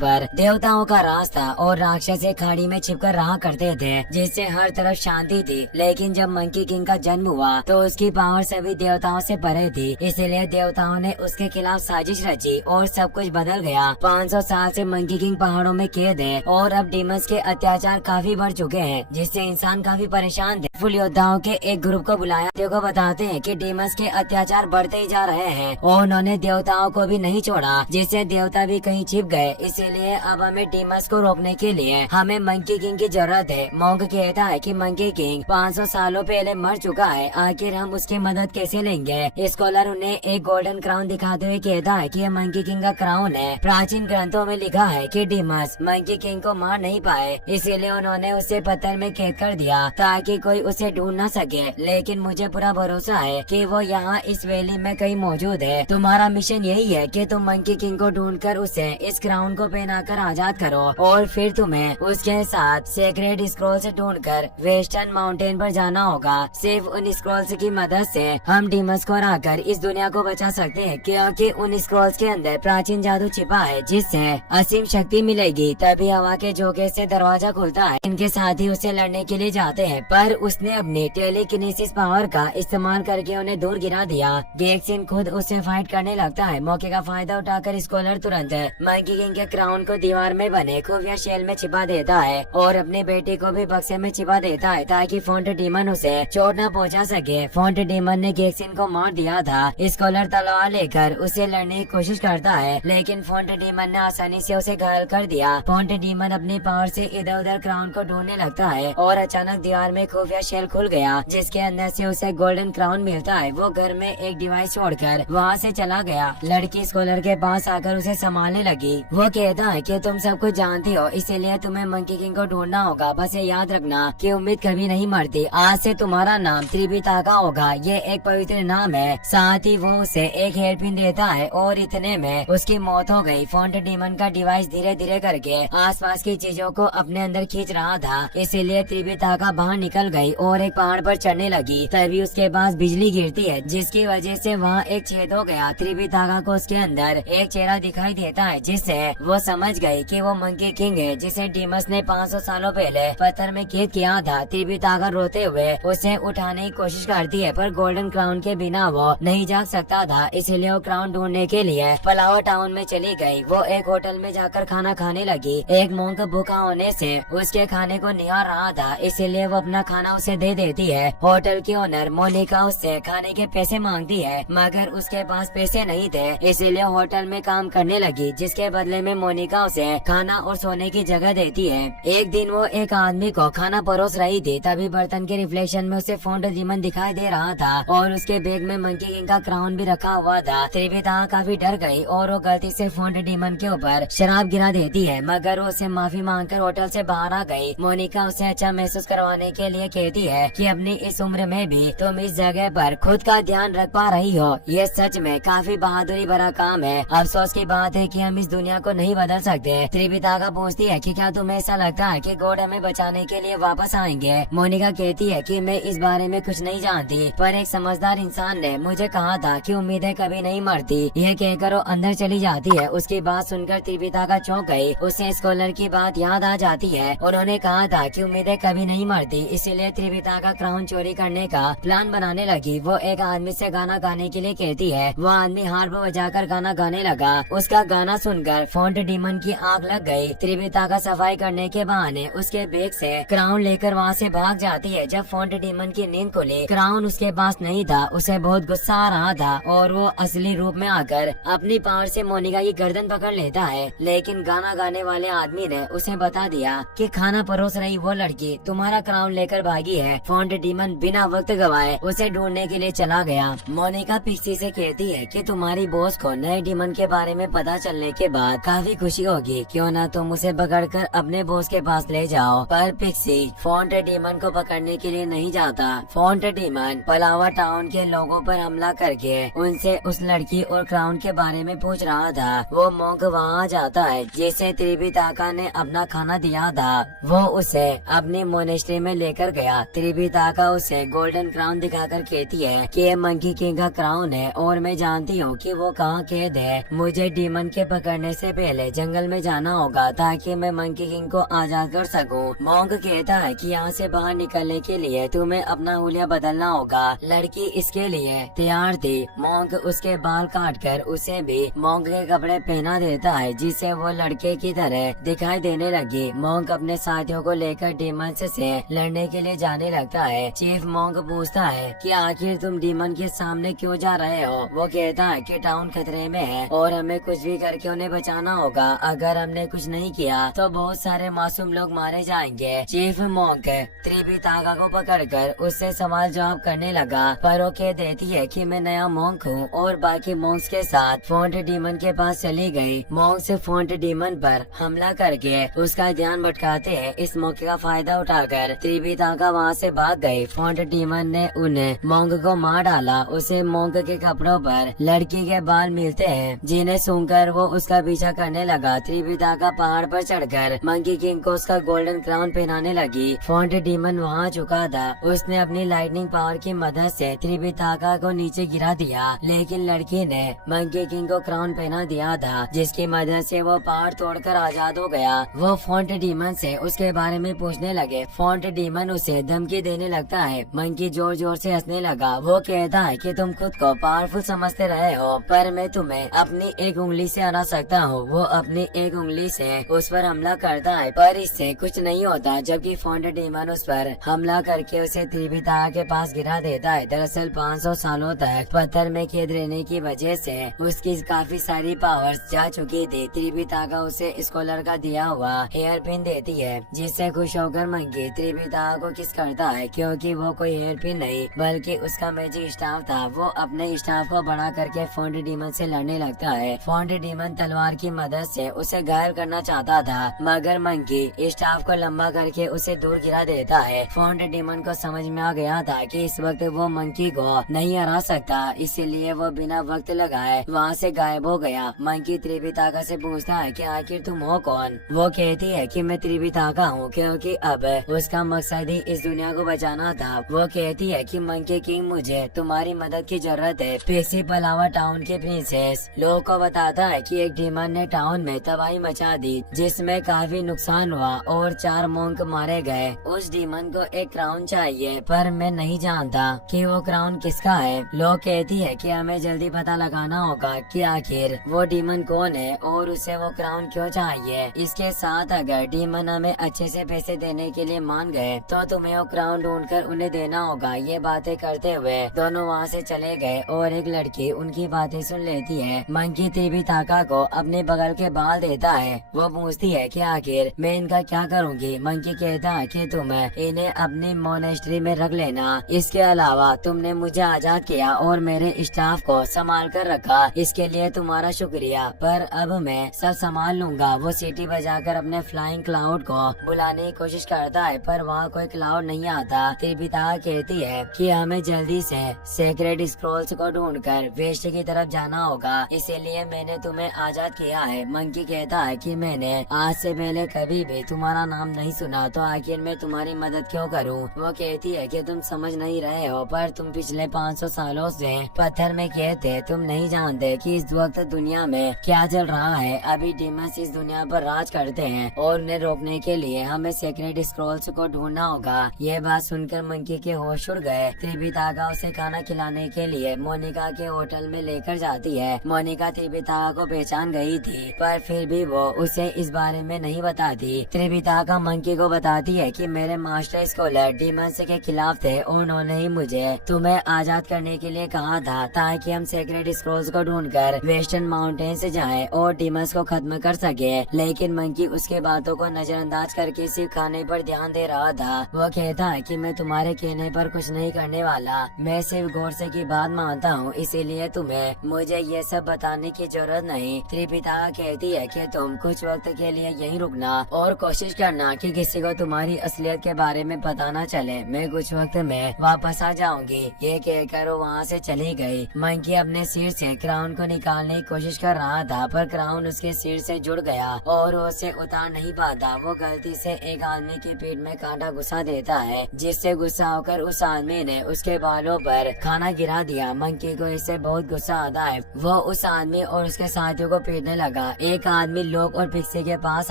पर देवताओं का राज था और राक्षस एक खाड़ी में छिपकर रहा करते थे, जिससे हर तरफ शांति थी। लेकिन जब मंकी किंग का जन्म हुआ तो उसकी पावर सभी देवताओं से परे थी, इसलिए देवताओं ने उसके खिलाफ साजिश रची और सब कुछ बदल गया। 500 साल से मंकी किंग पहाड़ों में कैद है और अब डीमंस के अत्याचार काफी बढ़ चुके हैं, जिससे इंसान काफी परेशान थे। फुल योद्धाओं के एक ग्रुप को बुलाया, को बताते हैं कि डीमंस के अत्याचार बढ़ते ही जा रहे हैं और उन्होंने देवताओं को भी नहीं छोड़ा, जिससे देवता भी कहीं छिप गए। इसीलिए अब हमें डीमंस को रोकने के लिए हमें मंकी किंग की जरूरत है। मोंग कहता है कि मंकी किंग 500 सालों पहले मर चुका है, आखिर हम उसकी मदद कैसे लेंगे। स्कॉलर उन्हें एक गोल्डन क्राउन दिखाते हुए कहता है कि यह मंकी किंग का क्राउन है। प्राचीन ग्रंथों में लिखा है कि डीमंस मंकी किंग को मार नहीं पाए, इसीलिए उन्होंने उसे पत्थर में कैद कर दिया ताकि कोई उसे ढूंढ न सके। लेकिन मुझे पूरा भरोसा है कि वो यहाँ इस वैली में कहीं मौजूद है। तुम्हारा मिशन यही है कि तुम मंकी किंग को ढूंढकर उसे इस क्राउन को पहनाकर आजाद करो और फिर तुम्हें उसके साथ सेक्रेड स्क्रॉल्स ढूंढकर वेस्टर्न माउंटेन पर जाना होगा। सिर्फ उन स्क्रॉल्स की मदद से हम डीमंस को हराकर इस दुनिया को बचा सकते हैं, क्योंकि उन स्क्रॉल्स के अंदर प्राचीन जादू छिपा है जिससे असीम शक्ति मिलेगी। तभी हवा के झोंके से दरवाजा खुलता है। इनके साथी उसे लड़ने के लिए जाते हैं, पर उसने अपनी टेलीकिनेसिस पावर का इस्तेमाल करके उन्हें दूर गिरा दिया। गेक्सिन खुद उससे फाइट करने लगता है। मौके का फायदा उठाकर स्कॉलर तुरंत मंकी किंग के क्राउन को दीवार में बने खुफिया शेल में छिपा देता है और अपने बेटे को भी बक्से में छिपा देता है ताकि फोंट डीमन उसे चोट न पहुंचा सके। फोंट डीमन ने गेक्सिन को मार दिया था। स्कॉलर तलवार लेकर उसे लड़ने की कोशिश करता है, लेकिन फोंट डीमन ने आसानी से उसे घायल कर दिया। फोंट डीमन अपनी पावर से इधर उधर क्राउन को ढूंढने लगता है और अचानक दीवार में खुफिया शेल खुल गया, जिसके अंदर से उसे गोल्डन क्राउन मिलता है। वो घर में एक डिवाइस छोड़कर वहाँ से चला गया। लड़की स्कॉलर के पास आकर उसे संभालने लगी। वो कहता है कि तुम सब कुछ जानती हो, इसीलिए तुम्हें मंकी किंग को ढूंढना होगा। बस ये याद रखना कि उम्मीद कभी नहीं मरती। आज से तुम्हारा नाम त्रिपिताका होगा। ये एक पवित्र नाम है। साथ ही वो उसे एक हेयरपिन देता है और इतने में उसकी मौत हो गई। फोंट डीमन का डिवाइस धीरे धीरे करके आसपास की चीजों को अपने अंदर खींच रहा था, इसीलिए त्रिपिताका बाहर निकल गई और एक पहाड़ पर चढ़ने लगी। तभी उसके पास बिजली गिरती है, जिसकी वजह से वहाँ एक छेद हो गया। त्रिपिताका को उसके अंदर एक चेहरा दिखाई देता है, जिससे वो समझ गई कि वो मंकी किंग है, जिसे डीमंस ने 500 सालों पहले पत्थर में कैद किया था। त्रिपिताका रोते हुए उसे उठाने की कोशिश करती है, पर गोल्डन क्राउन के बिना वो नहीं जाग सकता था, इसलिए वो क्राउन ढूंढने के लिए पलावा टाउन में चली गई। वो एक होटल में जाकर खाना खाने लगी। एक मोंक भूखा होने से उसके खाने को निहार रहा था, इसलिए वो अपना खाना उसे दे देती है। होटल की ओनर मोनिका उससे खाने के पैसे मांगती है, मगर उसके पास पैसे नहीं थे, इसीलिए होटल में काम करने लगी, जिसके बदले में मोनिका उसे खाना और सोने की जगह देती है। एक दिन वो एक आदमी को खाना परोस रही थी, तभी बर्तन के रिफ्लेक्शन में उसे फोंट डीमन दिखाई दे रहा था और उसके बैग में मंकी किंग का क्राउन भी रखा हुआ था। त्रिपिताका काफी डर गई और वो गलती से फोंट डीमन के ऊपर शराब गिरा देती है, मगर वो उसे माफी मांगकर होटल से बाहर आ गई। मोनिका उसे अच्छा महसूस करवाने के लिए कहती है कि अपनी इस उम्र में भी तुम इस जगह पर खुद का ध्यान रख पा रही हो। ये सच में काफी बहादुरी भरा काम है। अफसोस की बात है कि हम इस दुनिया को नहीं बदल सकते। त्रिपिताका पूछती है कि क्या तुम्हें ऐसा लगता है कि गॉड हमें बचाने के लिए वापस आएंगे। मोनिका कहती है कि मैं इस बारे में कुछ नहीं जानती, पर एक समझदार इंसान ने मुझे कहा था कि उम्मीदें कभी नहीं मरती। यह कहकर वो अंदर चली जाती है। उसकी बात सुनकर त्रिपिताका चौंक गई। उसे स्कॉलर की बात याद आ जाती है। उन्होंने कहा था कि उम्मीदें कभी नहीं मरती, इसीलिए त्रिपिताका क्राउन चोरी करने का प्लान बनाने लगी। वो एक आदमी से गाना गाने के लिए कहती है। वो आदमी हार्प बजाकर गाना गाने लगा। उसका गाना सुनकर फोंट डीमन की आग लग गई। त्रिपिताका सफाई करने के बहाने उसके बैग से क्राउन लेकर वहाँ से भाग जाती है। जब फोंट डीमन की नींद खुली, क्राउन उसके पास नहीं था। उसे बहुत गुस्सा आ रहा था और वो असली रूप में आकर अपनी पावर से मोनिका की गर्दन पकड़ लेता है, लेकिन गाना गाने वाले आदमी ने उसे बता दिया कि खाना परोस रही वो लड़की तुम्हारा क्राउन लेकर भागी है। फोंट डीमन बिना वक्त गवाए उसे ढूंढने के लिए चला गया। मोनिका पिक्सी से कहती है कि तुम्हारी बॉस को नए डीमन के बारे में पता चलने के बाद काफी खुशी होगी, क्यों ना तुम उसे पकड़कर अपने बॉस के पास ले जाओ। पर पिक्सी फोंट डीमन को पकड़ने के लिए नहीं जाता। फोंट डीमन पलावा टाउन के लोगों पर हमला करके उनसे उस लड़की और क्राउन के बारे में पूछ रहा था। वो मोंक वहाँ जाता है जिसे त्रिपिताका ने अपना खाना दिया था। वो उसे अपनी मोनेस्ट्री में लेकर गया। त्रिपिताका उसे गोल्डन क्राउन दिखाकर कहती है कि ये मंकी किंग का क्राउन है और मैं जानती हूँ कि वो कहाँ कैद है। मुझे डीमन के पकड़ने से पहले जंगल में जाना होगा ताकि मैं मंकी किंग को आजाद कर सकूं। मॉन्क कहता है कि यहाँ से बाहर निकलने के लिए तुम्हें अपना हुलिया बदलना होगा। लड़की इसके लिए तैयार थी। मॉन्क उसके बाल काटकर उसे भी मॉन्क के कपड़े पहना देता है जिससे वो लड़के की तरह दिखाई देने लगी। मॉन्क अपने साथियों को लेकर डीमंस से लड़ने के लिए जाने लगता है। चीफ मॉन्क पूछता है कि आखिर तुम डीमन के सामने क्यों जा रहे हो। वो कहता है कि टाउन खतरे में है और हमें कुछ भी करके उन्हें बचाना होगा। अगर हमने कुछ नहीं किया तो बहुत सारे मासूम लोग मारे जाएंगे। चीफ मॉन्क त्रिपिताका को पकड़कर उससे सवाल जवाब करने लगा, पर वो कह देती है कि मैं नया मॉन्क हूँ और बाकी मॉन्क्स के साथ फोन्ट डीमन के पास चली गई। मॉन्क से फोन्ट डीमन पर हमला करके उसका ध्यान भटकाते हैं। इस मौके का फायदा उठाकर त्रिपिताका वहाँ से भाग गई। फोन्ट डीमन ने उन्हें मॉन्क को मार डाला। उसे मॉन्क के कपड़ों पर लड़की के बाल मिलते हैं जिन्हें सूंघकर वो उसका पीछा करने लगा। त्रिपिताका पहाड़ पर चढ़कर मंकी किंग को उसका गोल्डन क्राउन पहनाने लगी। फोन्ट डीमन वहाँ चुका था। उसने अपनी लाइटनिंग पावर की मदद से त्रिपिताका को नीचे गिरा दिया, लेकिन लड़की ने मंकी किंग को क्राउन पहना दिया था जिसकी मदद से वो पहाड़ तोड़कर आजाद हो गया। वो फोन्ट डीमन से उसके बारे में पूछने लगे। फोन्ट डीमन उसे धमकी देने लगता है। मंकी जोर जोर से हंसने लगा। वो कहता है कि तुम खुद को पावरफुल समझते रहे हो, पर मैं तुम्हें अपनी एक उंगली से हरा सकता हूँ। वो अपनी एक उंगली से उस पर हमला करता है, पर इससे कुछ नहीं होता। जबकि फोन्ट डीमन उस पर हमला करके उसे त्रिपिताका के पास गिरा देता है। दरअसल 500 सालों तक पत्थर में कैद रहने की वजह से उसकी काफी सारी पावर्स जा चुकी थी। त्रिपिताका उसे स्कॉलर का दिया हुआ हेयर पिन देती है, जिससे खुश होकर मंकी त्रिपिताका को किस करता है, क्योंकि वो कोई हेयर पिन नहीं बल्कि उसका मैजिक स्टाफ था। वो अपने स्टाफ को बड़ा करके फोन्ट डीमन से लड़ने लगता है। फोन्ट डीमन तलवार की मदद से उसे घायल करना चाहता था, मगर मंकी स्टाफ को लंबा करके उसे दूर गिरा देता है। फोन्ट डीमन को समझ में आ गया था कि इस वक्त वो मंकी को नहीं हरा सकता, इसीलिए वो बिना वक्त लगाए वहाँ से गायब हो गया। मंकी त्रिपिताका से पूछता है कि आखिर तुम हो कौन। वो कहती है कि मैं त्रिपिताका हूँ, क्योंकि अब उसका मकसद ही इस दुनिया को बचाना था। वो कहती है कि मंकी किंग मुझे तुम्हारी मदद की जरूरत है। पीसी पलावा टाउन के प्रिंसेस लोगों को बताता है कि एक डीमन ने टाउन में तबाही मचा दी, जिसमें काफी नुकसान हुआ और 4 मॉन्क मारे गए। उस डीमन को एक क्राउन चाहिए, पर मैं नहीं जानता कि वो क्राउन किसका है। लोग कहती है कि हमें जल्दी पता लगाना होगा कि आखिर वो डीमन कौन है और उसे वो क्राउन क्यों चाहिए। इसके साथ अगर डीमन हमें अच्छे से पैसे देने के लिए मान गए तो तुम्हें वो क्राउन ढूंढकर उन्हें देना होगा। ये बातें करते हुए दोनों वहाँ से चले गए और एक लड़की उनकी बातें सुन लेती है। मंकी त्रिपिताका को अपने बगल के बाल देता है। वो पूछती है कि आखिर मैं इनका क्या करूँगी। मंकी कहता है कि तुम इन्हें अपनी मोनेस्ट्री में रख लेना। इसके अलावा तुमने मुझे आजाद किया और मेरे स्टाफ को संभाल कर रखा, इसके लिए तुम्हारा शुक्रिया, पर अब मैं सब संभाल लूंगा। वो सीटी बजाकर अपने फ्लाइंग क्लाउड को बुलाने की कोशिश करता है, पर वहाँ कोई क्लाउड नहीं आता। त्रिपिताका कहती है कि हमें जल्दी से सेक्रेट स्क्रॉल्स को ढूंढकर वेस्ट की तरफ जाना होगा, इसीलिए मैंने तुम्हें आजाद किया है। मंकी कहता है कि मैंने आज से पहले कभी भी तुम्हारा नाम नहीं सुना, तो आखिर मैं तुम्हारी मदद क्यों करूं। वो कहती है कि तुम समझ नहीं रहे हो, पर तुम पिछले 500 सालों से पत्थर में कैद थे। तुम नहीं जानते कि इस वक्त दुनिया में क्या चल रहा है। अभी डीमंस इस दुनिया पर राज करते हैं और उन्हें रोकने के लिए हमें सेक्रेट स्क्रॉल्स को ढूंढना होगा। ये बात सुनकर मंकी के होश उड़ गए। त्रिपिताका उसे खाना खिलाने के लिए मोनिका के होटल में लेकर जाती है। मोनिका त्रिपिताका को पहचान गई थी, पर फिर भी वो उसे इस बारे में नहीं बताती। त्रिपिताका मंकी को बताती है कि मेरे मास्टर स्कॉलर डीमंस के खिलाफ थे, उन्होंने ही मुझे तुम्हें आजाद करने के लिए कहा था, ताकि हम सेक्रेट स्क्रॉल्स को ढूंढकर वेस्टर्न माउंटेन से जाएं और डीमंस को खत्म कर सके। लेकिन मंकी उसके बातों को नजरअंदाज करके सिर्फ खाने पर ध्यान दे रहा था। वो कहता है कि मैं तुम्हारे कहने पर कुछ नहीं करने वाला, मैं सिर्फ गोरसे की बात मानता हूँ, इसीलिए तुम्हें मुझे ये सब बताने की जरूरत नहीं। त्रिपिताका कहती है कि तुम कुछ वक्त के लिए यहीं रुकना और कोशिश करना कि किसी को तुम्हारी असलियत के बारे में पता न चले। मैं कुछ वक्त में वापस आ जाऊंगी। ये कहकर वो वहाँ से चली गई। मंकी अपने सिर से क्राउन को निकालने की कोशिश कर रहा था, पर क्राउन उसके सिर से जुड़ गया और वो उसे उतार नहीं पाता। वो गलती से एक आदमी की पीठ में कांटा घुसा देता है, जिससे गुस्सा होकर उस आदमी ने उसके बालों पर खाना गिरा दिया। मंकी को इससे बहुत गुस्सा आता है। वो उस आदमी और उसके साथियों को पीटने लगा। एक आदमी लोग और पिक्सी के पास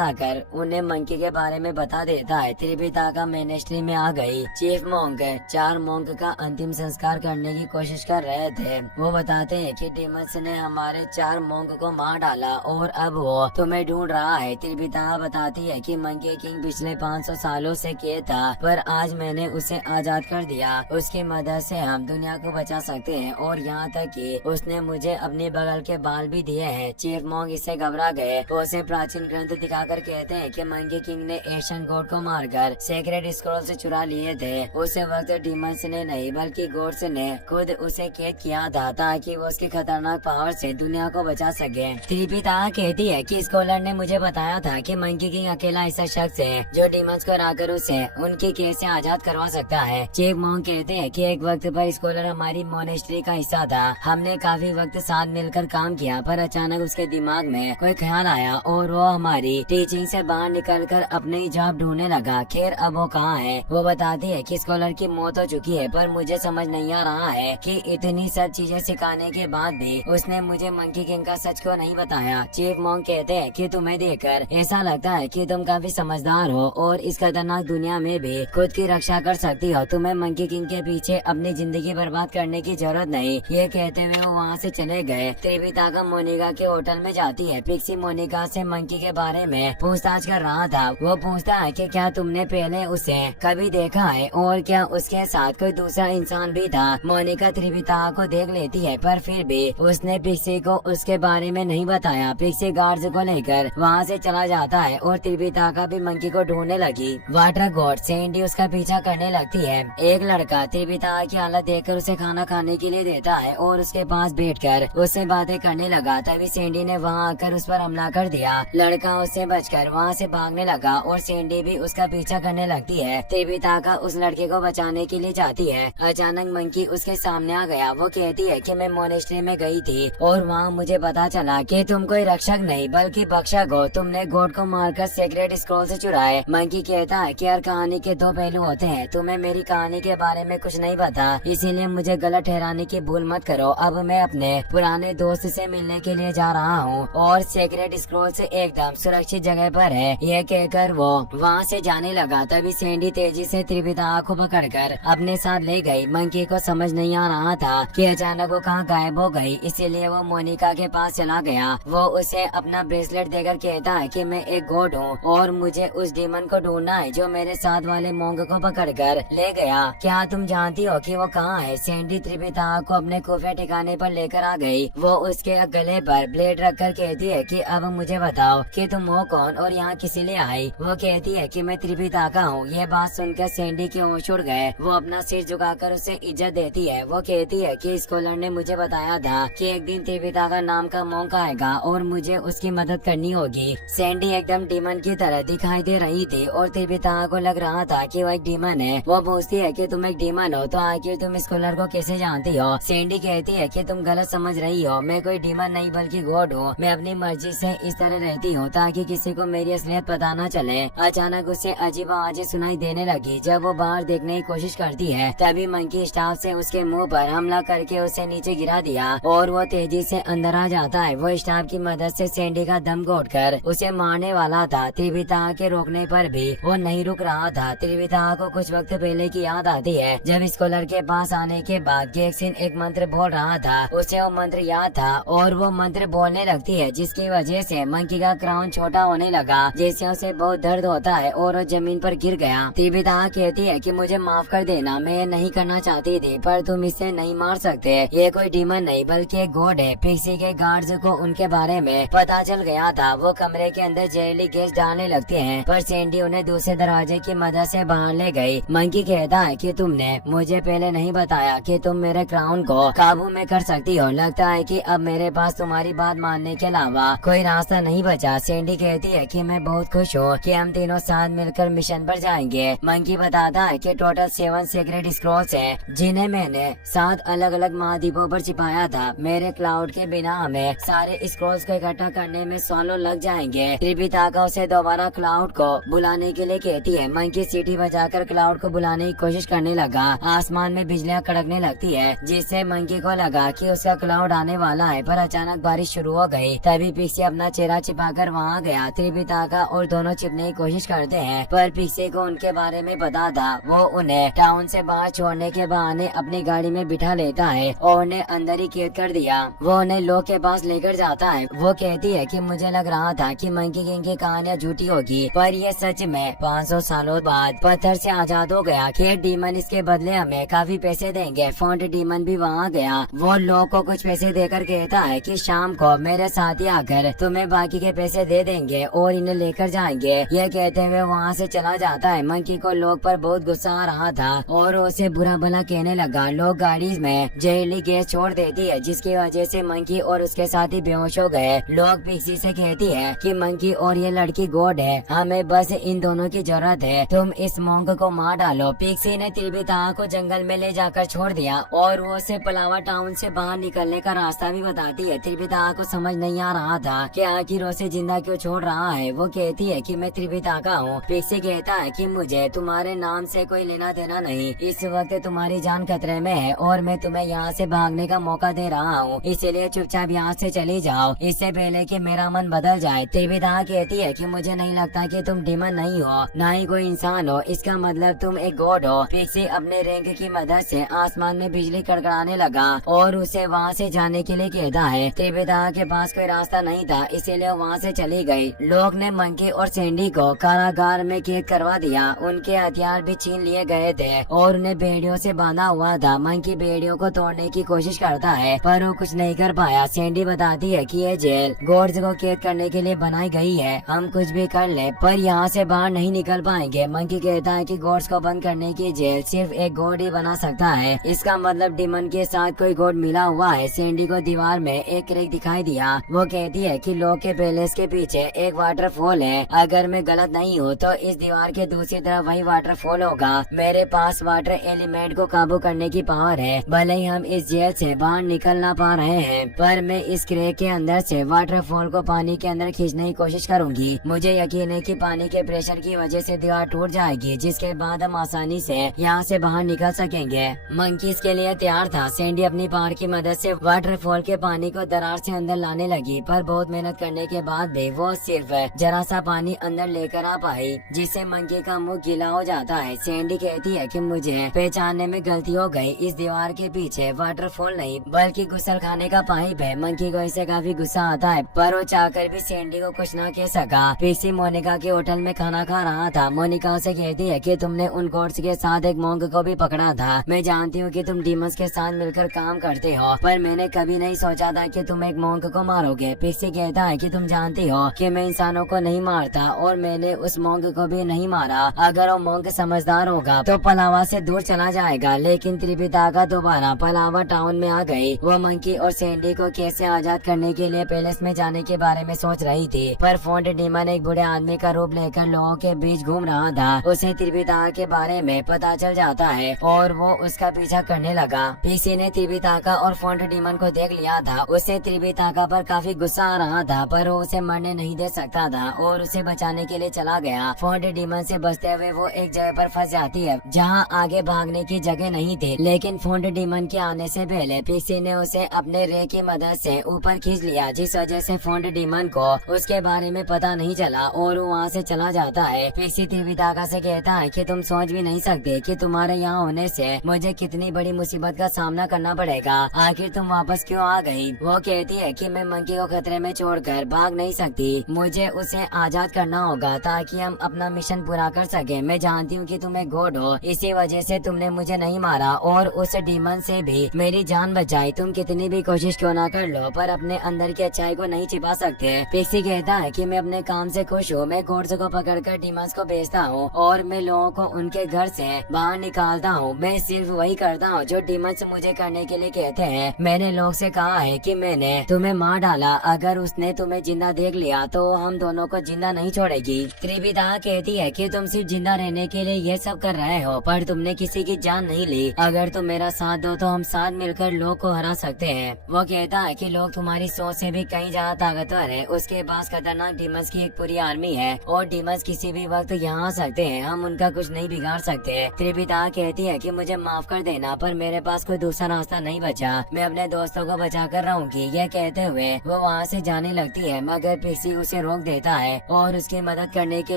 आकर उन्हें मंकी के बारे में बता देता है। त्रिपिताका मिनिस्ट्री में आ गई। चीफ मोंक 4 मोंक का अंतिम संस्कार करने की कोशिश कर रहे थे। वो बताते हैं कि डिमंस ने हमारे 4 मोंक को मार डाला और अब वो तुम्हें ढूंढ रहा है। त्रिपिता बताती है कि मंकी किंग पिछले 500 सालों से कैद था, पर आज मैंने उसे आजाद कर दिया। उसकी मदद से हम दुनिया को बचा सकते हैं और यहाँ तक कि उसने मुझे अपने बगल के बाल भी दिए हैं। चीफ मोंक इससे घबरा गए। वो उसे प्राचीन ग्रंथ दिखाकर कहते हैं कि मंकी किंग ने एशियन गॉड को मारकर सेक्रेट स्क्रॉल से चुरा लिए थे। उस वक्त डिमंस ने नहीं बल्कि गॉड्स ने खुद उसे कैद किया था ताकि वो उसकी खतरनाक पावर से दुनिया को बचा सके। त्रिपिता कहती है कि स्कॉलर ने मुझे बताया था कि मंकी किंग अकेला ऐसा शख्स है जो डिमंस को हराकर उसे उनके केस से आजाद करवा सकता है। चीफ मोंक कहते हैं कि एक वक्त पर स्कॉलर हमारी मोनेस्ट्री का हिस्सा था। हमने काफी वक्त साथ मिलकर काम किया, पर अचानक उसके दिमाग में कोई ख्याल आया और वो हमारी टीचिंग से बाहर निकलकर अपनी जॉब ढूंढने लगा। खैर अब वो कहाँ है? वो बताती है कि स्कॉलर की मौत हो चुकी है, पर मुझे समझ नहीं आ रहा है कि इतनी सब चीजें सिखाने के बाद भी उसने मुझे मंकी किंग का सच क्यों नहीं बताया। चीफ मोंक कहते हैं कि तुम्हें देखकर ऐसा लगता है कि तुम काफी समझदार हो और इस खतरनाक दुनिया में भी खुद की रक्षा कर सकती हो। तुम्हें मंकी किंग के पीछे अपनी जिंदगी बर्बाद करने की जरूरत नहीं। ये कहते हुए वो वहाँ से चले गए। त्रिपिताका मोनिका के होटल में जाती है। पिक्सी मोनिका से मंकी के बारे में पूछताछ कर रहा था। वो पूछता है कि क्या तुमने पहले उसे कभी देखा है और क्या उसके साथ कोई दूसरा इंसान भी था। मोनिका त्रिपिताका को देख लेती है, पर फिर भी उसने पिक्सी को उसके बारे में नहीं बताया। पिक्सी गार्ड्स को लेकर वहाँ से चला जाता है और त्रिपिताका भी मंकी को ढूंढने लगी। वाटर गॉड सैंडी उसका पीछा करने लगती है। एक लड़का त्रिपिताका की हालत देखकर उसे खाना खाने के लिए देता है और उसके पास बैठकर उससे बातें करने लगा। तभी सैंडी ने वहाँ आकर उस पर हमला कर दिया। लड़का उससे बचकर वहाँ से भागने लगा और सैंडी भी उसका पीछा करने लगती है। त्रिपिताका उस लड़के को बचाने के लिए जाती है। अचानक मंकी उसके सामने आ गया। वो कहती है कि मैं मोनेस्ट्री में गई थी और वहाँ मुझे पता चला कि तुम कोई रक्षक नहीं बल्कि भक्षक हो। तुमने गॉड को मारकर सेक्रेट स्क्रॉल से चुराए। मंकी कहता है कि हर कहानी के 2 पहलू होते हैं। तुम्हें मेरी कहानी के बारे में कुछ नहीं पता, इसीलिए मुझे गलत ठहराने की भूल मत करो। अब मैं अपने पुराने दोस्त से मिलने के लिए जा रहा हूँ और सेक्रेट स्क्रॉल से एकदम सुरक्षित जगह पर है। यह कहकर वो वहाँ से जाने लगा। तभी सैंडी तेजी से त्रिपिताका को पकड़कर अपने साथ ले गई। मंकी को समझ नहीं आ रहा था कि अचानक वो कहाँ गायब हो गई, इसीलिए वो मोनिका के पास चला गया। वो उसे अपना ब्रेसलेट देकर कहता है कि मैं एक गॉड हूँ और मुझे उस डीमन को ढूंढना है जो मेरे साथ वाले मोंग को पकड़कर ले गया। क्या तुम जानती हो कि वो कहाँ है? सैंडी त्रिपिताका को अपने खुफिया ठिकाने पर लेकर आ गई। वो उसके गले पर ब्लेड रखकर कहती है कि अब मुझे बताओ कि तुम हो कौन और यहाँ किसी लिए आई। वो कहती है कि मैं त्रिपिताका हूँ। यह बात सुनकर सैंडी के होश उड़ गए। वो अपना सिर झुकाकर उसे इज्जत देती है। वो कहती है कि स्कॉलर ने मुझे बताया था कि एक दिन त्रिपिताका नाम का मोंक आएगा और मुझे उसकी मदद करनी होगी। सैंडी एकदम डीमन की तरह दिखाई दे रही थी और त्रिपिताका को लग रहा था कि वो एक डीमन है। वो पूछती है कि तुम एक डीमन हो तो आखिर तुम स्कॉलर को कैसे जानती हो? सैंडी कहती है कि तुम गलत समझ रही हो। मैं कोई डीमन नहीं बल्कि गॉड हूँ। मैं अपनी मर्जी से इस तरह रहती हूँ ताकि किसी को मेरी असलियत पता न चले। अचानक उसे अजीब आवाजें सुनाई देने लगी। जब वो बाहर देखने की कोशिश करती है तभी मंकी स्टाफ से उसके मुंह पर हमला करके उसे नीचे गिरा दिया और वो तेजी से अंदर आ जाता है। वो स्टाफ की मदद से सैंडी का दम घोटकर उसे मारने वाला था। त्रिपिताका के रोकने पर भी वो नहीं रुक रहा था। त्रिपिताका को कुछ वक्त पहले की याद आती है जब स्कॉलर के पास आने के बाद गेक्सिन एक मंत्र बोल रहा था। उसे वो मंत्र याद था और वो मंत्र बोलने लगती है जिसकी वजह से मंकी का क्राउन छोटा होने लगा, जिससे उसे बहुत दर्द होता है और वो जमीन पर गिर गया। त्रिपिताका कहती है कि मुझे माफ कर देना, मैं ये नहीं करना चाहती थी, पर तुम इसे नहीं मार सकते। ये कोई डीमन नहीं बल्कि एक गॉड है। पिक्सी के गार्ड्स को उनके बारे में पता चल गया था। वो कमरे के अंदर जहरीली गैस डालने लगते हैं, पर सैंडी उन्हें दूसरे दरवाजे की मदद से बाहर ले गई। मंकी कहता है कि तुमने मुझे पहले नहीं बताया कि तुम मेरे क्राउन को काबू में कर सकती हो। लगता है कि अब मेरे पास तुम्हारी बात मानने के अलावा कोई रास्ता नहीं बचा। सैंडी कहती है कि मैं बहुत खुश हूँ कि हम तीनों साथ मिलकर मिशन पर जाएंगे। मंकी बताता है कि टोटल 7 सीक्रेट स्क्रॉल्स हैं जिन्हें मैंने 7 अलग अलग महाद्वीपों पर छिपाया था। मेरे क्लाउड के बिना हमें सारे स्क्रॉल्स को इकट्ठा करने में सालों लग जाएंगे। त्रिपिताका उसे दोबारा क्लाउड को बुलाने के लिए कहती है। मंकी सीटी बजाकर क्लाउड को बुलाने की कोशिश करने लगा। आसमान में बिजलियां कड़कने लगती है जिससे मंकी को लगा कि उसका क्लाउड आने वाला है, पर अचानक बारिश शुरू हो गई। तभी पिक्सी अपना चेहरा छिपाकर वहाँ गया। त्रिपिताका और दोनों छिपने की कोशिश करते हैं, पर पिक्सी को उनके बारे में पता था। वो उन्हें टाउन से बाहर छोड़ने के बहाने अपनी गाड़ी में बिठा लेता है और उन्हें अंदर ही कैद कर दिया। वो उन्हें लोग के पास लेकर जाता है। वो कहती है कि मुझे लग रहा था कि मंकी किंग की कहानियाँ झूठी होगी, पर ये सच में 500 सालों बाद पत्थर से आजाद हो गया। खेत डीमन इसके बदले हमें काफी पैसे देंगे। फॉन्ट डीमन भी वहाँ गया। वो लोग को कुछ पैसे देकर कहता है कि शाम को मेरे साथ ही आकर तुम्हें बाकी के पैसे दे देंगे और इन्हें लेकर जाएंगे। यह कहते हुए वहाँ से चला जाता है। मंकी को लोग पर बहुत गुस्सा आ रहा था और उसे बुरा भला कहने लगा। लोग गाड़ी में जहरीली गैस छोड़ देती है, जिसकी वजह से मंकी और उसके साथी बेहोश हो गए। लोग पिक्सी से कहती है कि मंकी और ये लड़की गॉड है, हमें बस इन दोनों की जरूरत है, तुम इस मोंग को मार डालो। पिक्सी ने त्रिपिता को जंगल में ले जाकर छोड़ दिया और वो उसे पलावा टाउन से बाहर निकलने का रास्ता भी बताती है। त्रिपिता को समझ नहीं आ रहा था कि आखिर उसे जिंदा क्यों छोड़ रहा है। वो कहती है कि मैं त्रिपिता का हूँ। पिक्सी कहता है कि मुझे तुम्हारे नाम से कोई लेना देना नहीं, इस वक्त तुम्हारी जान खतरे में है और मैं तुम्हें यहाँ से भागने का मौका दे रहा हूँ, इसलिए चुपचाप यहाँ से चली जाओ, इससे पहले कि मेरा मन बदल जाए। त्रिपिता कहती है कि मुझे नहीं लगता कि तुम डीमन नहीं हो, ना ही कोई इंसान हो, इसका मतलब तुम एक गॉड हो। पिक्सी अपने रैंक की मदद से आसमान में बिजली कड़कड़ाने लगा और उसे वहाँ से जाने के लिए कहता है। त्रिपिता के पास कोई रास्ता नहीं था, इसीलिए वहाँ से चली गई। लोग ने मंकी और सैंडी को कारागार में कैद करवा दिया। उनके हथियार भी छीन लिए गए थे और उन्हें बेड़ियों से बांधा हुआ था। मंकी बेड़ियों को तोड़ने की कोशिश करता है, पर वो कुछ नहीं कर पाया। सैंडी बताती है कि ये जेल गॉड्स को कैद करने के लिए बनाई गई है, हम कुछ भी कर ले पर यहाँ से बाहर नहीं निकल पाएंगे। मंकी कहता है कि गॉड्स को बंद करने की जेल सिर्फ एक गॉड ही बना सकता है, इसका मतलब डीमन के साथ कोई गॉड मिला हुआ है। सैंडी को दीवार में एक क्रैक दिखाई दिया। वो कहती है कि लोग के पैलेस के पीछे एक वाटरफॉल है, अगर मैं गलत नहीं हूँ तो इस दीवार के दूसरी तरफ वही वाटरफॉल होगा। मेरे पास वाटर एलिमेंट को काबू करने की पावर है, भले ही हम इस जेल से बाहर निकल ना पा रहे हैं, पर मैं इस क्रैक के अंदर से वाटरफॉल को पानी के अंदर खींचने की कोशिश करूंगी। मुझे यकीन है कि पानी के प्रेशर की वजह से दीवार टूट जाएगी, जिसके बाद हम आसानी से यहाँ से बाहर निकल सकेंगे। मंकी इसके लिए तैयार था। सैंडी अपनी पावर की मदद से वाटरफॉल के पानी को दरार से अंदर लाने लगी, पर बहुत मेहनत करने के बाद भी वो सिर्फ जरा सा पानी अंदर लेकर आ पाई, जिससे मंकी का मुंह गीला हो जाता है। सैंडी कहती है कि मुझे पहचानने में गलती हो गई, इस दीवार के पीछे वाटरफॉल नहीं बल्कि गुसल खाने का पाइप है। मंकी को इससे काफी गुस्सा आता है, पर वो चाहकर भी सैंडी को कुछ न कह सका। पिक्सी मोनिका के होटल में खाना खा रहा था। मोनिका उसे कहती है कि तुमने उन गॉड्स के साथ एक मोंग को भी पकड़ा था। मैं जानती हूँ कि तुम डीमंस के साथ मिलकर काम करते हो, पर मैंने कभी नहीं सोचा था कि तुम एक मोंग को मारोगे। पिक्सी कहता है कि तुम जानती हो कि मैं इंसानों को नहीं मारता और मैंने उस मोंग को भी नहीं मारा। अगर वो मोंग समझदार होगा तो पलावा से दूर चला जाएगा, लेकिन त्रिपिता दोबारा पलावा टाउन में आ गई। वो मंकी और सैंडी को कैसे आजाद करने के लिए पैलेस में जाने के बारे में सोच रही थी, पर फॉन्ट डीमन एक बूढ़े आदमी का रूप लेकर लोगों के बीच घूम रहा था। उसे त्रिपिता के बारे में पता चल जाता है और वो उसका पीछा करने लगा। पिक्सी ने त्रिपिता और फॉन्ट डीमन को देख लिया था। उसे त्रिपिता पर काफी गुस्सा आ रहा था, पर वो उसे मरने नहीं दे सकता था और उसे बचाने के लिए चला गया। फॉन्ट डीमन से बचते हुए वो एक जगह पर फंस जाती है जहाँ आगे भागने की जगह नहीं थी, लेकिन फॉन्ट डीमन के आने से पहले पिक्सी ने उसे अपने रे की मदद से ऊपर खींच लिया, जिस वजह से फॉन्ट डीमन को उसके बारे में पता नहीं चला और वो वहाँ से चला जाता है। पिक्सी त्रिपिता से कहता है कि तुम सोच भी नहीं सकते कि तुम्हारे यहाँ होने से मुझे कितनी बड़ी मुसीबत का सामना करना पड़ेगा, आखिर तुम वापस क्यों आ गई। वो कहती है कि मैं मंकी को खतरे में छोड़कर भाग नहीं सकती, मुझे उसे आजाद करना होगा ताकि हम अपना मिशन पूरा कर सके। मैं जानती हूँ कि तुम एक गॉड हो, इसी वजह से तुमने मुझे नहीं मारा और उस डीमन से भी मेरी जान बचाई। तुम कितनी भी कोशिश क्यों ना कर लो, पर अपने अंदर की अच्छाई को नहीं छिपा सकते। पिक्सी कहता है कि मैं अपने काम से खुश हूँ, मैं गॉड्स को पकड़कर डीमंस को भेजता हूँ और मैं लोगों को उनके घर से बाहर निकालता हूँ। मैं सिर्फ वही करता हूँ जो डीमंस मुझे करने के लिए कहते हैं। मैंने लोग से कहा है कि मैंने तुम्हें मार डाला, अगर उसने तुम्हें जिंदा देख लिया तो हम दोनों को जिंदा नहीं छोड़ेगी। त्रिपिता कहती है कि तुम सिर्फ जिंदा रहने के लिए ये सब कर रहे हो, पर तुमने किसी की जान नहीं ली। अगर तुम मेरा साथ दो तो हम साथ मिलकर लोग को हरा सकते हैं। वो कहता है कि लोग तुम्हारी सोच से भी कहीं ज्यादा ताकतवर है, उसके पास खतरनाक डीमंस की एक पूरी आर्मी है और डीमंस किसी भी वक्त यहाँ आ सकते हैं, हम उनका कुछ नहीं बिगाड़ सकते। त्रिपिता कहती है कि मुझे माफ कर देना, पर मेरे पास कोई दूसरा रास्ता नहीं बचा, मैं अपने दोस्तों को बचा कर रहूंगी। यह कहते हुए वो वहाँ वहाँ से जाने लगती है, मगर पिक्सी उसे रोक देता है और उसकी मदद करने के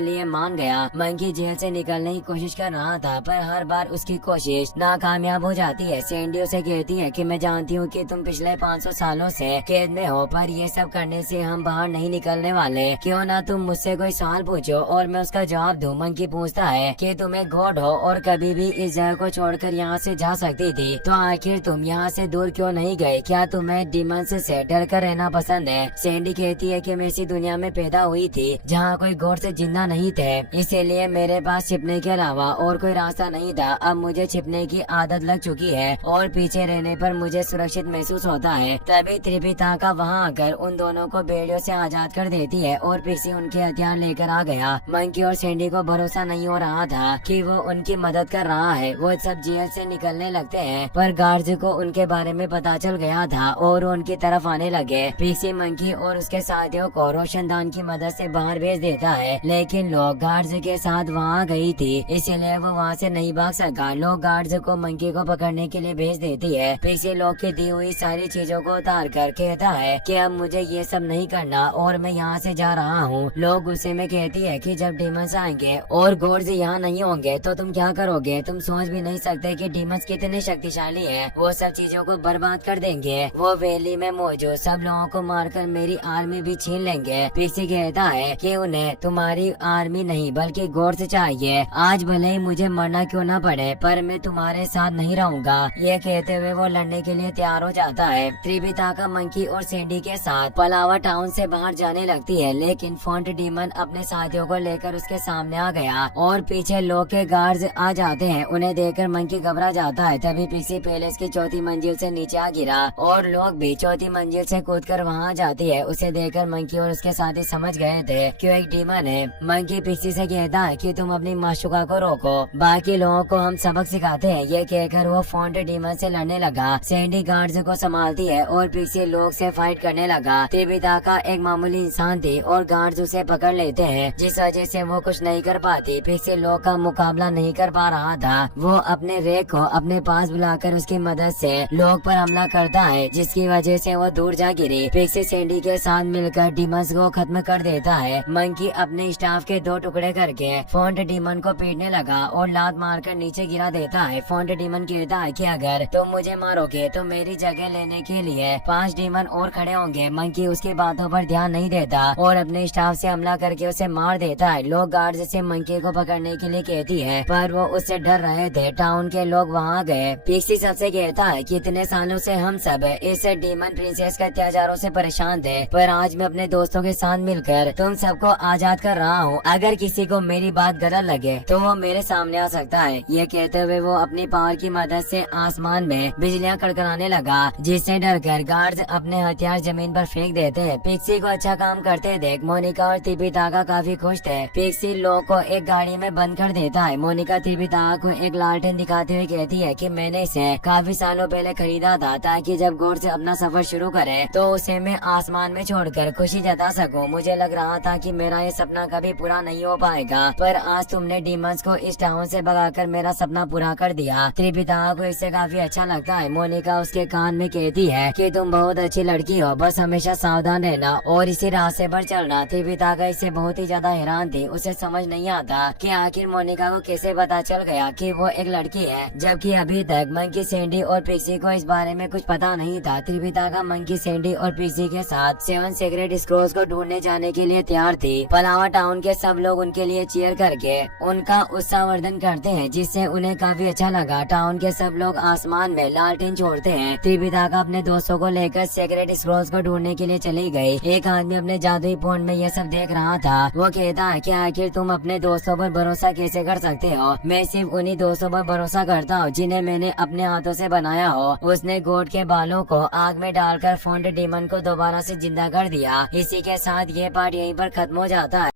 लिए मान गया। मंकी जेल से निकलने की कोशिश कर रहा था, पर हर बार उसकी कोशिश नाकामयाब हो जाती है। सैंडी उसे कहती है कि मैं जानती हूँ कि तुम पिछले 500 सालों से कैद में हो, पर ये सब करने से हम बाहर नहीं निकलने वाले। क्यों ना तुम मुझसे कोई सवाल पूछो और मैं उसका जवाब दूं। मंकी पूछता है कि तुम एक गॉड हो और कभी भी इस जगह को छोड़कर यहाँ से जा सकती थी, तो आखिर तुम यहाँ से दूर क्यों नहीं गए? क्या तुम्हें डिमंस से डर कर रहना पसंद है? सैंडी कहती है कि मैं ऐसी दुनिया में पैदा हुई थी जहाँ कोई गॉड से जिंदा नहीं थे, इसीलिए मेरे पास छिपने के अलावा और कोई रास्ता नहीं था। अब मुझे छिपने की आदत लग चुकी है और पीछे रहने पर मुझे सुरक्षित महसूस होता है। तभी त्रिपिताका वहाँ आकर उन दोनों को बेड़ियों से आजाद कर देती है और पिक्सी उनके हथियार लेकर आ गया। मंकी और सैंडी को भरोसा नहीं हो रहा था कि वो उनकी मदद कर रहा है। वो सब जेल से निकलने लगते हैं, पर गार्ड्स को उनके बारे में पता चल गया था और उनकी तरफ आने लगे। पिक्सी मंकी और उसके साथियों को रोशनदान की मदद से बाहर भेज देता है, लेकिन लोग गार्ड्स के साथ वहाँ गई थी, इसलिए वो वहाँ से नहीं भाग सका। लोग गार्ड्स को मंकी को पकड़ने के लिए भेज देती है। पिक्सी लोग की दी हुई सारी चीजों को उतार कर कहता है कि अब मुझे ये सब नहीं करना और मैं यहाँ से जा रहा हूँ। लोग गुस्से में कहती है कि जब डीमंस आएंगे और गॉड्स यहाँ नहीं होंगे तो तुम क्या करोगे? तुम सोच भी नहीं सकते कि डीमंस कितने शक्तिशाली हैं। वो सब चीजों को बर्बाद कर देंगे। वो वैली में मौजूद सब लोगों को मारकर मेरी आर्मी भी छीन लेंगे। पिक्सी कहता है कि उन्हें तुम्हारी आर्मी नहीं बल्कि गॉड्स चाहिए। आज भले ही मुझे मरना क्यों न पड़े, पर मैं तुम्हारे साथ नहीं रहूंगा। ये कहते हुए वो लड़ने के लिए तैयार हो जाता है। त्रिपिताका मंकी और सैंडी के साथ पलावा टाउन से बाहर जाने लगती है, लेकिन फॉन्ट डीमन अपने साथियों को लेकर उसके सामने आ गया और पीछे लोग के गार्ड्स आ जाते हैं। उन्हें देखकर मंकी घबरा जाता है। तभी पिक्सी पैलेस की चौथी मंजिल से नीचे आ गिरा और लोग भी चौथी मंजिल से कूदकर वहाँ जाती है। उसे देखकर मंकी और उसके साथी समझ गए थे कि वो एक डीमन है। मंकी पिक्सी से कहता है कि तुम अपनी माशुका को रोको, बाकी लोगों को हम सबक सिखाते हैं। ये कहकर वो फॉन्ट डीमन से लड़ने लगा। सैंडी गार्ड्स को संभालती है और पिक्सी लोग से फाइट करने लगा। त्रिपिताका एक मामूली इंसान थी और गार्ड्स उसे पकड़ लेते हैं, जिस वजह से वो कुछ नहीं कर पाती। पिक्सी लोग का मुकाबला नहीं कर पा रहा था। वो अपने रेक को अपने पास बुलाकर उसकी मदद से लोग पर हमला करता है, जिसकी वजह से वो दूर जा गिरी। पिक्सी सैंडी के साथ मिलकर डीमंस को खत्म कर देता है। मंकी अपने स्टाफ के 2 टुकड़े करके फॉन्ट डीमन को पीटने लगा और लात मारकर नीचे गिरा देता है। फॉन्ट डीमन कहता है कि अगर तुम मुझे मारोगे तो मेरी जगह लेने के लिए 5 डीमन और खड़े होंगे। मंकी उसकी बातों पर ध्यान नहीं देता और अपने स्टाफ से हमला करके उसे मार देता है। लोग गार्ड से मंकी को पकड़ने के लिए कहती है, पर वो उससे डर रहे थे। टाउन के लोग वहाँ गए। पिक्सी सबसे कहता है कि इतने सालों से हम सब इस डीमन प्रिंसेस के अत्याचारों से परेशान थे, पर आज मैं अपने दोस्तों के साथ मिलकर तुम सबको आजाद कर रहा हूँ। अगर किसी को मेरी बात गलत लगे तो वो मेरे सामने आ सकता है। ये कहते हुए वो अपनी पावर की मदद से आसमान में बिजलियाँ कड़कड़ाने लगा, जिससे डरकर गार्ड्स अपने हथियार जमीन पर फेंक देते हैं। पिक्सी को अच्छा काम करते देख मोनिका और त्रिपिताका काफी खुश थे। पिक्सी लोग को एक गाड़ी में बंद कर देता है। मोनिका त्रिपिताका को एक लालटेन दिखाते हुए कहती है कि मैंने इसे काफी सालों पहले खरीदा था, ताकि जब गॉड्स अपना सफर शुरू करे तो उसे मैं आसमान में छोड़कर खुशी जता सकूं। मुझे लग रहा था कि मेरा ये सपना कभी पूरा नहीं हो पाएगा, पर आज तुमने डीमंस को इस टाउन से भगाकर मेरा सपना पूरा कर दिया। त्रिपिताका को इससे काफी अच्छा लगता है। मोनिका उसके कान में कहती है कि तुम बहुत अच्छी लड़की हो, बस हमेशा सावधान रहना और इसी रास्ते पर चलना। त्रिपिताका इससे बहुत ही ज्यादा हैरान थी। उसे समझ नहीं आता कि आखिर मोनिका को कैसे पता चल गया कि वो एक लड़की है, जबकि अभी तक मंकी, सैंडी और पिक्सी को इस बारे में कुछ पता नहीं था। त्रिपिताका मंकी, सैंडी और पिक्सी के साथ 7 सीक्रेट स्क्रोल्स को ढूंढने जाने के लिए तैयार थी। पलावा टाउन के सब लोग उनके लिए चीयर करके उनका उत्साहवर्धन करते हैं, जिससे उन्हें काफी अच्छा लगा। टाउन के सब लोग आसमान में लालटेन छोड़ते हैं। त्रिपिताका अपने दोस्तों को लेकर सीक्रेट स्क्रोल्स को ढूंढने के लिए चली गई। एक आदमी अपने जादुई फोन में यह सब देख रहा था। वो कहता है कि आखिर तुम अपने दोस्तों पर भरोसा कैसे कर सकते हो? मैं सिर्फ उन्हीं दोस्तों पर भरोसा करता हूँ जिन्हें मैंने अपने हाथों से बनाया हो। उसने गोट के बालों को आग में डालकर फॉन्ट डीमन को दोबारा से जिंदा कर दिया। इसी के साथ ये पार्ट यहीं पर खत्म हो जाता है।